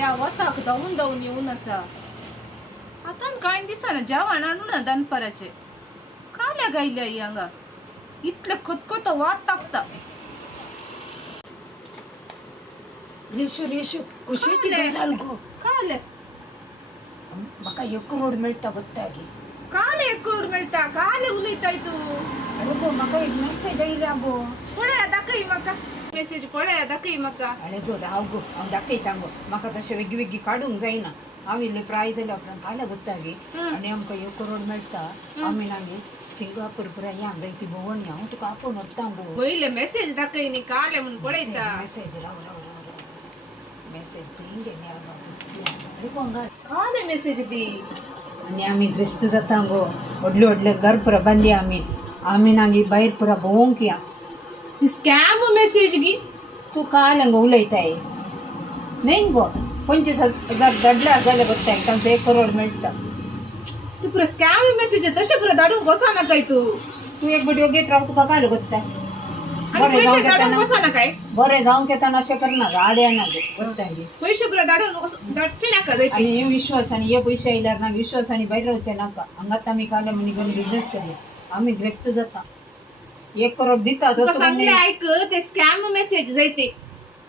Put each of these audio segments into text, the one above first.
या वताक धावून धावून येऊन असा आता काय दिसा जेवण आणू ना दनपराचे काल्या गायल्या यांगा इतले खतखत वाट टाकता रेशो रेशो कुशेटी गजाल गो काले म्हाका 1 करोड मेळटा गोत्तागी काले करोड मेळटा काले उलयताय तू अरे गो म्हाका एक मेसेज आयल्या गो पळया दाखय म्हाका मेसेज पळया दाखय म्हाका अरे गो राव गो हांव दाखयता गो म्हाका तशें वेगळी काडूंक जायना हांव इल्ले प्रायज जाल्या उपरांत काल्या गोत्तागी आनी आमकां 1 करोड मेळटा आमी नागी सिंगापूर पुरा या जायती भोंवणी हांव तुका आपोवन व्हरता गो पयले मेसेज दाखय न्ही काले म्हणून पळयता मेसेज राव राव राव मेसेज देंगे अरे गो हांगा काले मेसेज दी आनी आमी ग्रेस्त जाता गो व्हडले व्हडले घर पुरा बांदली आमी नागी भायर पुरा भोंवूंक या स्कॅम मेसेज गी तू काल हंगो उलयताय न्ही गो 25,000 धाडल्या जाल्यार बघताय तांचो 1 करोड मेळटा तू पुरा स्कॅम मेसेज तशे पुरा धाडूंक बसा ना काय तू तू एक बडियो घेत राव तुका काल गोत्ताय आणि पैसे धाडूंक बसा ना काय बरें जावंक येताना अशें करना आड्या ना गोत्ताय पैसे पुरा धाडून धाडचे नाका जाय आनी हे विश्वास आनी हे पयशे आयल्यार ना विश्वासानी भायर रावचे नाका हांगात आमी काल मनी घेवन बिझनेस करया आमी ग्रेस्त जाता 1 करोड दिता तुका सांगले ऐक ते स्कॅम मेसेज जाय ते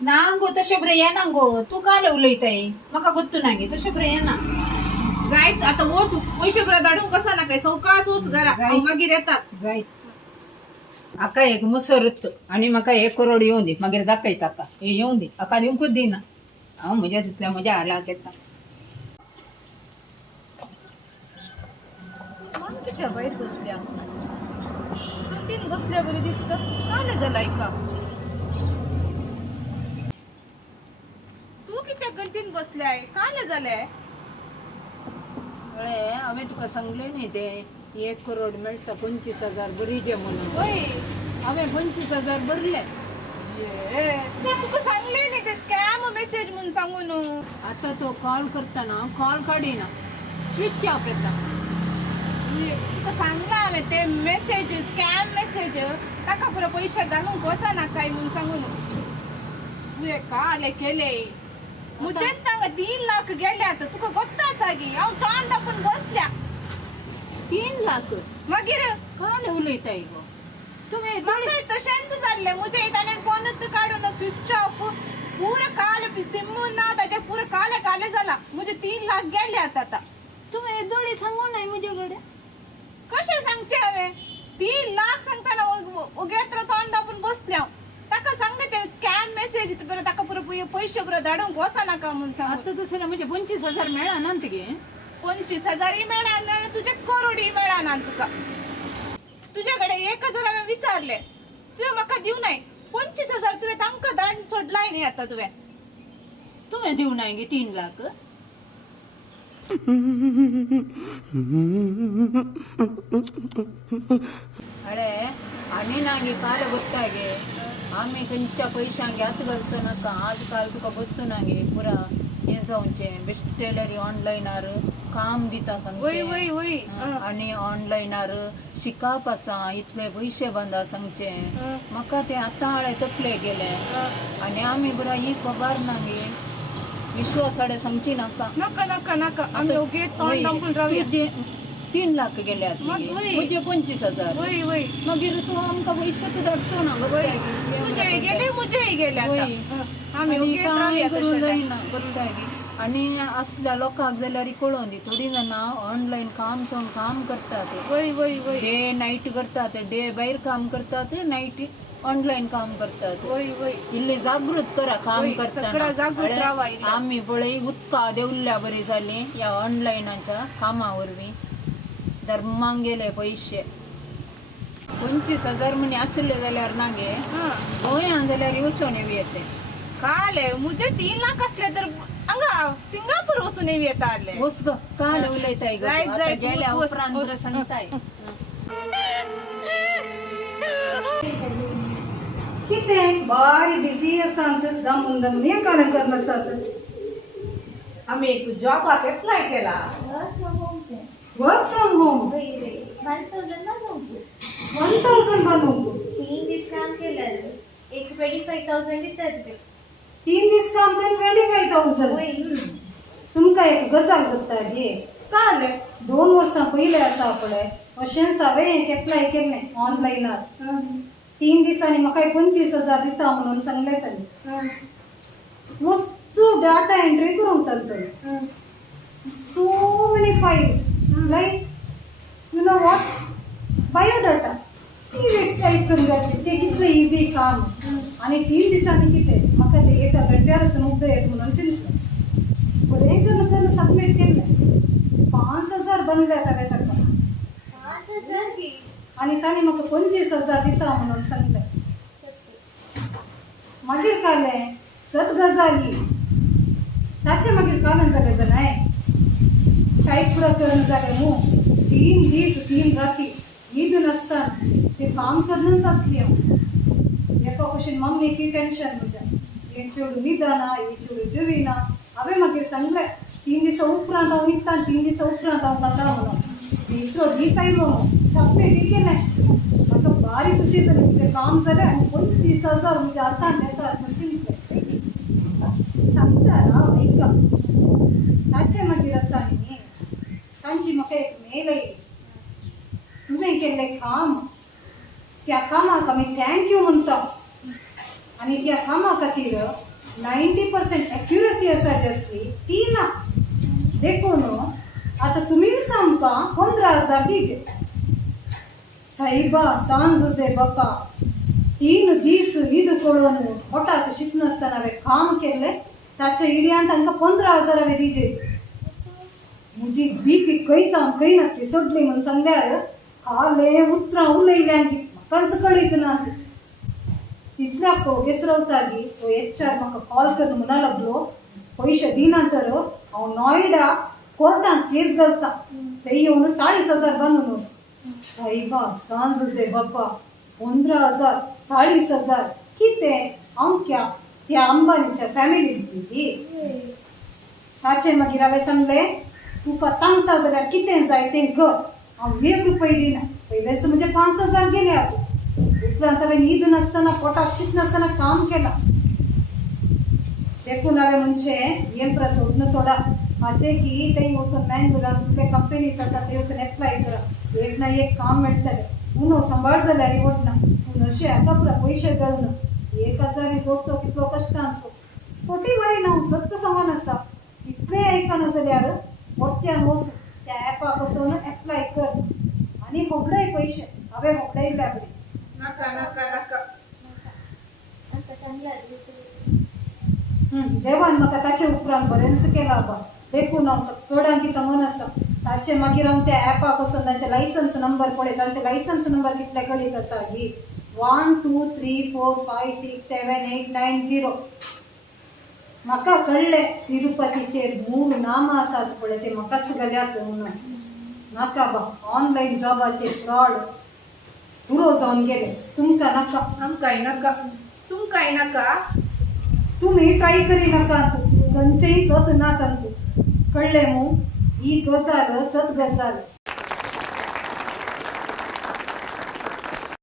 ना गो तशें बरें येना गो तू काल उलयताय म्हाका गोत्तू ना गे तशें बरें येना जायत आता ओस पैसे पुरा धाडूंक कसा ना काय सवकास ओस घरा हांव मागीर येता जायत आका एक मुसरत आनी म्हाका 1 करोड येवं दी मागीर दाखयता ताका हे येवं दी आका येवंकूच दिना हांव म्हज्या तितल्या म्हज्या हालाक येता कित्या भायर बसल्या तीन बसल्या बरी दिसता काले जाला ऐका तू कित्या गंतीन बसल्याय काले जाले अळे हांवें तुका सांगलें न्ही ते 1 करोड मेळटा 25,000 बरीजे म्हणून होय हांवें 25,000 भरले तुका सांगले न्ही ते स्कॅम मेसेज म्हणून सांगून आतां तो कॉल करतना कॉल काडिना स्विच ऑफ येता तुका सांगला हांवें ते मेसेज स्कॅम मेसेज ताका पुरो पयशे घालूंक वचा ना काय म्हणून सांगून तुवें काले केले मुजेन तांगा 3 लाख गेले आता तुका गोत्ता सागी हांव तोंड दापून बसल्या 3 लाख मागीर काल उलयताय गो तुवें म्हाका तशेंच जाल्लें मुजे इताने फोनच काडून स्विच ऑफ पुरो काले सिमून ना ताजे पुरो काले काले जाला मुजे 3 लाख गेले आता तुवें दोळी सांगू नाय म्हजे कडेन कशें सांगचे हांवें 3 लाख सांगताना ओगेत्र तोंड दापून बसल्या ताका सांगले ते स्कॅम मेसेज बरं ताका पुरो पयशे पुरो धाडूंक वचा नाका म्हणून सांग आतां तसं ना म्हणजे 25,000 मेळा ना तुगे 25,000 मेळना तुजे करोडी मेळना तुका तुझे कडे 1,000 हांवें विचारले तुवें म्हाका दिव नाय 25,000 तुवें तांकां धाडून सोडलाय न्ही आतां तुवें दिव नाय गे 3 लाख अरे आनी ना गे काल गोत्ता गे आमी खंयच्या पयशांक हात घालचो नाका आज काल तुका गोत्तू ना गे पुरा हें जावचें बेस्ट टेलरी ऑनलायनार काम दिता वय सांगचें वय वय आनी ऑनलायनार शिकाप आसा इतले पयशे बांदा सांगचें म्हाका ते आतां हाळे तकले गेले आनी आमी पुरा ही खबर ना गे विश्वासाडे सांगची नाका नाका नाका नाका आमी ओगे तोंड दापून रावया 3 लाख गेले म्हणजे 25,000 वय वय मागीर तू आमकां पयशे धाडचो ना गो तुझे गेले मुजेय गेले आता आमी ओगे रावया करूं जायना गोत्ताय आनी असल्या लोकांक जाल्यार कळोवन दी थोडी जाणां ऑनलायन काम सोन काम करतात वय वय वय डे नाईट करतात डे भायर काम करतात नाईट ऑनलायन काम करतात वय वय इल्ली जागृत करा काम सगळा जागृत रावा करताना इल्ली. आमी पळय उदका देवल्ल्या बरी जाली या ऑनलायनाच्या कामा वरवीं धर्मांक गेले पयशे 25,000 म्हणी आसले जाल्यार नागे गोंयान जाल्यार येवचोन येते काले मुझे 3 लाख असले तर हांगा सिंगापूर वचून येता आले वस गो काल उलयताय गो जाय, आतां जाय, गेल्या वस, वस, उपरांत वस. बरं सांगताय कितें बारी बिजी आसात दमून दमून हें कालें करना आसात आम्ही एक जॉबाक एप्लाय केला वर्क फ्रॉम होम 1,000 बांदूंक डिस्काउंट केलेलं एक 25,000 दितात ते 3 दीस काम करून 25,000 तुमका एक गजाल करता काले 2 वर्सां पयले आसा पळय अशेंच हांवें एक एप्लाय केल्लें ऑनलायनार 3 दिसांनी म्हाका 25,000 दिता म्हणून सांगलें ताणें वस्तू डाटा एंट्री करूंक ताणें so many files like you know what biodata civet type करून जायचे ते कितलं इझी काम आणि 3 दिसांनी कितें म्हाका ते एका घंट्यार मुद्दे येत म्हणून चिंतलं बरें करून सबमीट केलें 5,000 बनले हांवें ताका आणि ताणी म्हाका 25,000 दिता म्हणून सांगलें मागीर कालें 7 गजाली ताचे मागीर कालन जालें जाणाय टाईप करून जालें न्हू 3 दीस 3 राती न्हीद नासतना ते काम करूनच आसली हांव एका भशेन मम्मीकी टेन्शन म्हज्या हें चेडूं न्हिदना ही चेडूं जेविना हांवें मागीर सांगलें 3 दिसां उपरांत हांव न्हिदता 3 दिसां उपरांत हांव जाता म्हणून दुसरो दीस आयलो सबमीट केलें म्हाका बारी खुशी जाली म्हजें काम जालें आनी 25,000 म्हज्या हातांत येतात म्हण चिंतलें सांगता हांव ऐका ताचे मागीर आसा न्ही तांची म्हाका एक मेल आयली तुवें केल्लें काम त्या कामाक आमी थँक्यू म्हणटा आनी त्या कामा खातीर 90% एक्युरसी आसा जी आसली ती ना देखून आतां तुमीच आमकां 15,000 दिजे सायबा सांज जे बापा 3 दीस न्हीद करून पोटाक शिकनासतना हांवें काम केल्लें ताच्या इड्यान तांकां 15,000 हांवें दिजे म्हजी बीपी खंयना ती सोडली म्हणून सांगल्यार हालें उतरां उलयल्यां की म्हाकाच कळीत ना तितल्याक तो गेसरवताली तो HR म्हाका कॉल करून म्हणा लागलो पयशे दिना तर हांव नॉयडा कोर्टांत केस घालता ते येवन 40,000 बांदून वच सायबा सांज जे बापा 15,000 40,000 कितें अमक्या त्या अंबानीच्या फॅमिलीन दिली ताचे मागीर हांवें सांगलें तुका तांगता जाल्यार कितें जाय तें कर हांव 1 रुपया दिना पयलेच म्हणजे 5,000 गेले हांव उपरांत हांवें न्हीद नासतना पोटाक शीत नासतना काम केलां देखून हांवें म्हणचें हें प्रसोद सोडा म्हाजें की थंय वचून मँगलोरान तुमचे कंपनीज आसा थंय वचून एप्लाय करा एक ना एक काम मेळटलें उनो सांबाळ जाल्यार रिवोट ना पूण अशें हाका पुरा पयशे घालना 1,000 जोडचो कितलो कश्ट आसो खोटी मारीन हांव सत्य सांगून आसा इतलें आयकना जाल्यार मोठ्यान वचून त्या एपाक वचून एप्लाय कर आनी होबडय पयशे हांवें होबडयल्या बरी नाका नाका नाका देवान म्हाका ताचे उपरांत बरेंच केलां बा देखून हांव चडांकी सांगून आसा ताचे मागीर हांव त्या एपाक वचून तांचे लायसन्स नंबर पळय तांचे लायसन्स नंबर कितले कळीत आसा ही 1 2 3 4 5 6 7 8 9 0 म्हाका कळ्ळें तिरुपतीचेर 3 नामां आसात पळय ते म्हाकाच घाल्यात म्हणून नाका बा ऑनलायन जॉबाचे फ्रॉड पुरो जावन गेले तुमकां नाका आमकांय नाका तुमकांय नाका तुम्ही ट्राय करी नाका खंयचेय सत ना तांतू कळ्ळें मू ही गजाल सत गजाल